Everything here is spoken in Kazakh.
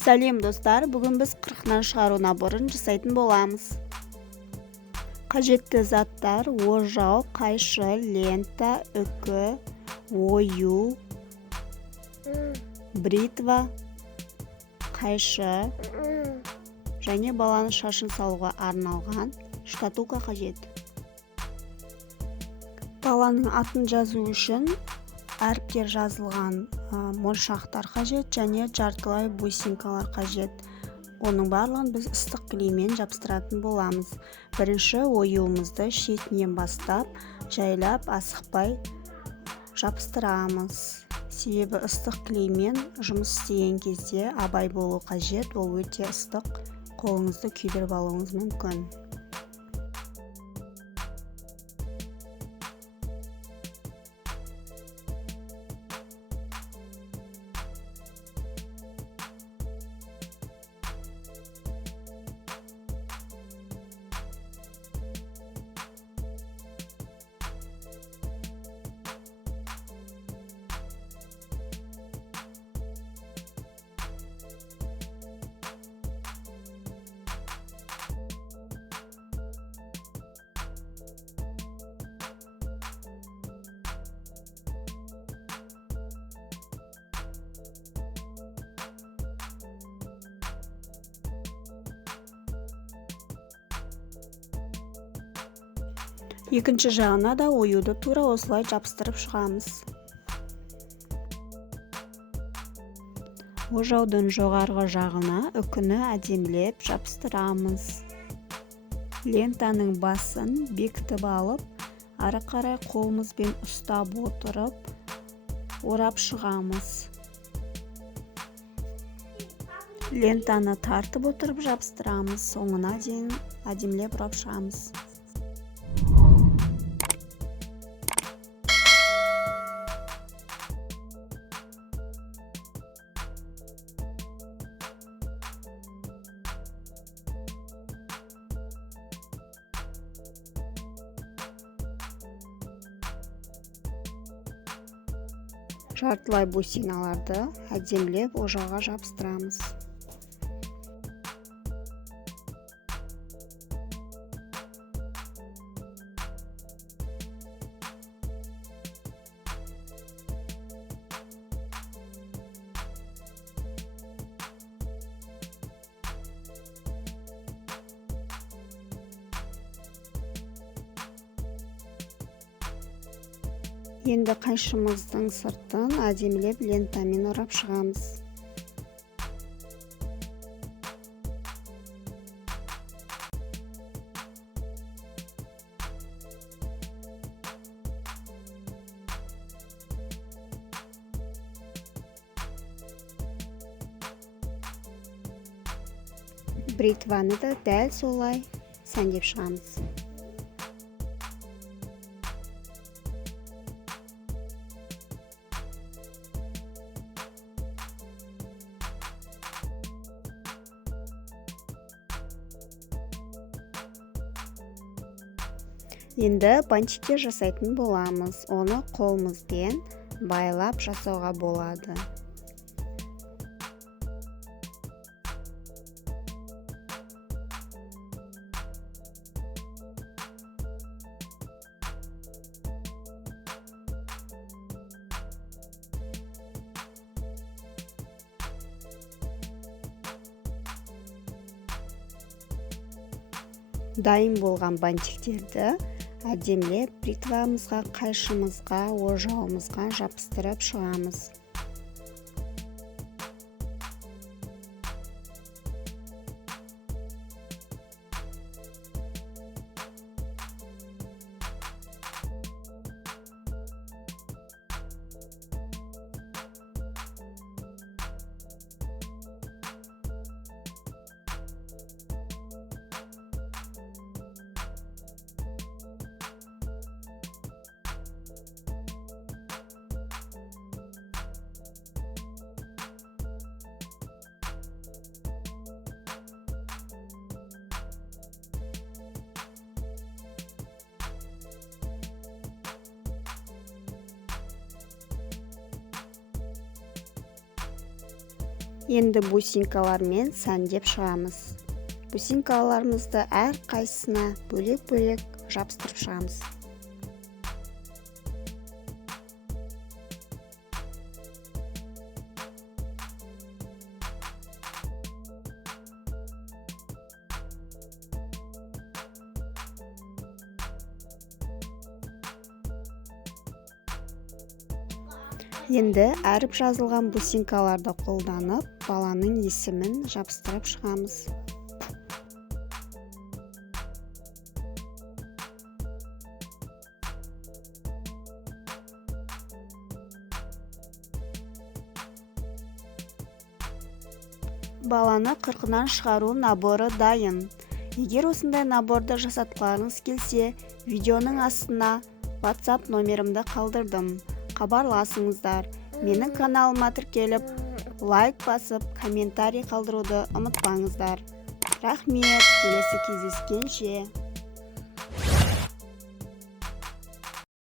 Сәлем достар, бүгін біз 40-нан шығару наборын жасайтын боламыз. Қажетті заттар: ожау, қайшы, лента, үкі, ою, бритва, қайшы және баланы шашын салуға арналған шкатулка қажет. Баланың атын жазу үшін әріптер жазылған моншақтар қажет және жартылай бусинкалар қажет. Оның барлығын біз ыстық клеймен жабыстыратын боламыз. Бірінші оюымызды шетінен бастап, жайлап асықпай жабыстырамыз. Себебі ыстық клеймен жұмыс істеген кезде абай болу қажет, ол өте ыстық, қолыңызды күйдіріп алуыңыз мүмкін. Екінші жағына да оюды тура осылай жабыстырып шығамыз. Ожаудың жоғарғы жағына үкіні әдемілеп жабыстырамыз. Лентаның басын бекітіп алып, ары қарай қолымызбен ұстап отырып, орап шығамыз. Лентаны тартып отырып жабыстырамыз, соңына дейін әдемілеп орап шығамыз. Жартылай бусиналарды әдемілеп ожауға жабыстырамыз. Енді қайшымыздың сыртын әдемілеп лентамен орап шығамыз. Бритваны да дәл солай сәндеп шығамыз. Енді бантиктер жасайтын боламыз. Оны қолымызбен байлап жасауға болады. Дайын болған бантиктерді әдемілеп бритвамызға, қайшымызға, ожауымызға жабыстырып шығамыз. Енді бусинкалармен сәндеп шығамыз. Бусинкаларымызды әр қайсысына бөлек-бөлек жабыстырып шығамыз. Енді әріп жазылған бусинкаларды қолданып, баланың есімін жабыстырып шығамыз. Баланы қырқынан шығару наборы дайын. Егер осындай наборды жасатқыларыңыз келсе, видеоның астына WhatsApp номерімді қалдырдым. Хабарласыңыздар. Менің каналыма тіркеліп, лайк басып, комментарий қалдыруды ұмытпаңыздар. Рахмет, келесі кездескенше.